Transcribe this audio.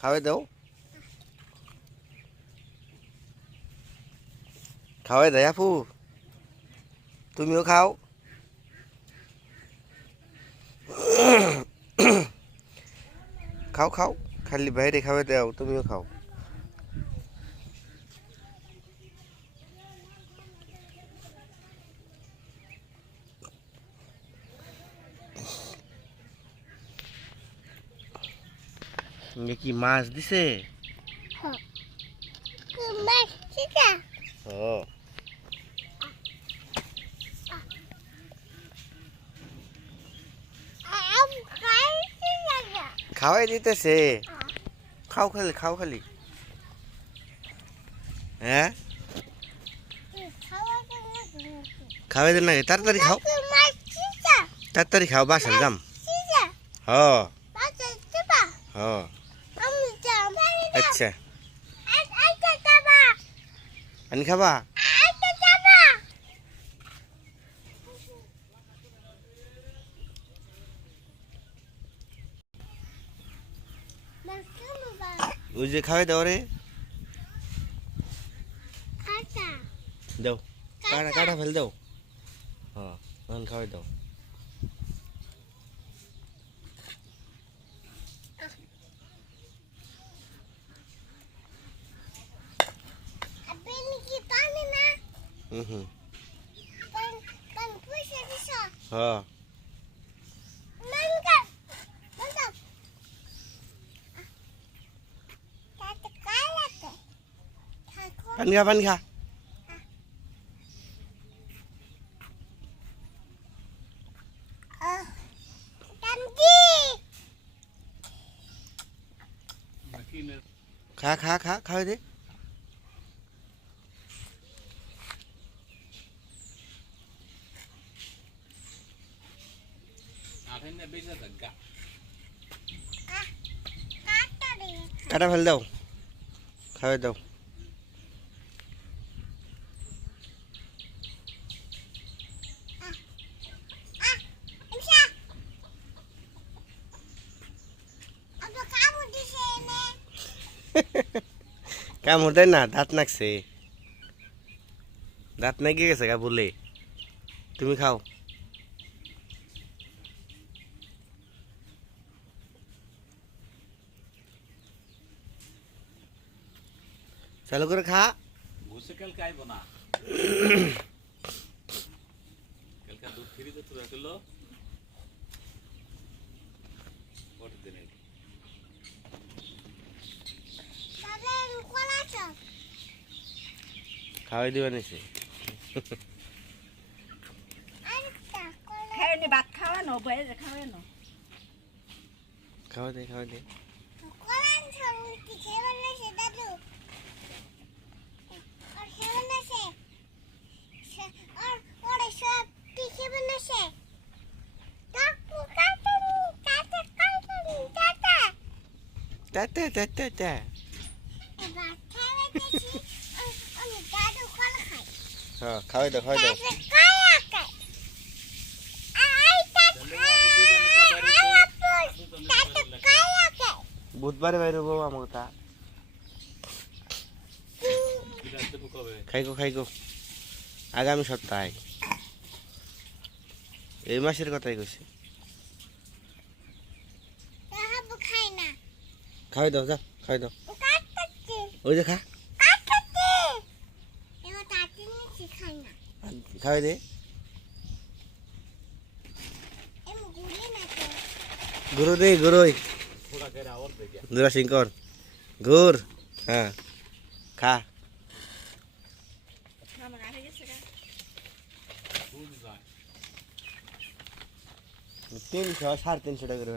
খাওয়াই দাও, খাওয়াই দেয় আপু, তুমিও খাও। খাও খাও, খালি বাইরে খাওয়াই দাও, তুমিও খাও। কি মাছ দিছে? ও খাওয়াই দিতেছে, খাও খালি, খাও খালি। হ্যাঁ খাওয়াই দেন নাকি? তাড়াতাড়ি খাও, তাড়াতাড়ি খাও, বাসার যাম। হ হ আচ্ছা, আনি খাবা? ওই যে খাওয়াই দাও রে, দাও, কাটা কাটা ফেল দাও। হ্যাঁ এখন খাওয়াই দাও। হুম হ্যাঁ পানি খা, পানি খা। খা খা খা, খাওয়াই দে। কাটা ফেল দাও, খাওয়াই দাও। কামড় দেয় না, দাঁত নাকছে, দাঁত নাকি গেছে গা বলে। তুমি খাও। চালু করে খা। কালকে আইব না, কালকে দুধ ফ্রি তো তুই রাখলো কত দিন আগে খাওয়াই দিবা নিছে। খাওয়ানি ভাত খাওয়ানো বাইরে খাওয়ানো খাওয়াই দে, খাওয়াই দে। টাটা টাটা টা। হ্যাঁ খাওয়াই দাও, খাওয়াই দাও। বুধবারে বাইরে হবো আমার তা। খাইগো খাইগো, আগামী সপ্তাহে, এই মাসের কথাই কইছি। খাওয়াই দাও, যা খাওয়াই দাও। ওই যে খা, খাওয়াই দে। গুরু দে, গুরুই দুরা সিংকর গুর। হ্যাঁ খা। 300 350 টাকা করে